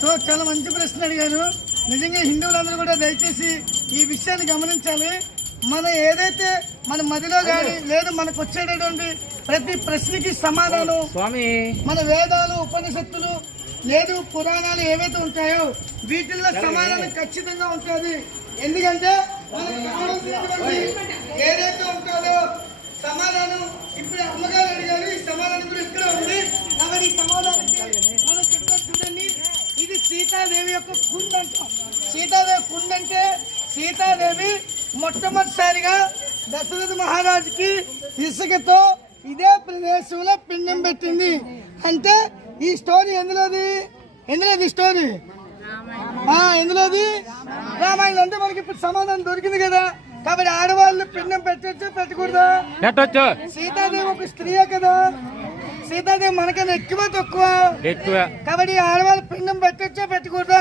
So చాలా మంచి ప్రశ్న అడిగారు. నిజంగా హిందువులందరూ కూడా దయచేసి ఈ విషయాన్ని గమనించాలి. మన ఏదైతే మన మదిలో కానీ లేదు మనకు వచ్చేటటువంటి ప్రతి ప్రశ్నకి సమాధానం మన వేదాలు, ఉపనిషత్తులు లేదు పురాణాలు ఏవైతే ఉంటాయో వీటిల్లో సమాధానం ఖచ్చితంగా ఉంటుంది. ఎందుకంటే మనకు కావాల్సినటువంటి ఏదైతే ఉంటుందో సమాధానం ఇప్పుడు అమ్మగారు అడిగారు, ఈ సమాధానం కూడా ఇక్కడ ఉంది. కాబట్టి ఈ సమాధానానికి మనం చెప్తా చూడండి. ఇది సీతాదేవి యొక్క కుండ అంటాం. సీతాదేవి కుండ అంటే సీతాదేవి మొట్టమొదటిసారిగా దశరథ మహారాజుకి ఇసుకతో ఇదే ప్రదేశంలో పిండం పెట్టింది. అంటే ఈ స్టోరీ ఎందులోది స్టోరీ ఎందులోది రామాయణం. అంటే మనకి ఇప్పుడు సమాధానం దొరికింది కదా. కాబట్టి ఆడవాళ్ళు పిండం పెట్టచ్చు పెట్టకూడదా? సీతాదేవి ఒక స్త్రీయే కదా. సీతాదేవి మనకన్నా ఎక్కువ తక్కువ. కాబట్టి ఆడవాళ్ళు పిండం పెట్టచ్చా పెట్టకూడదా?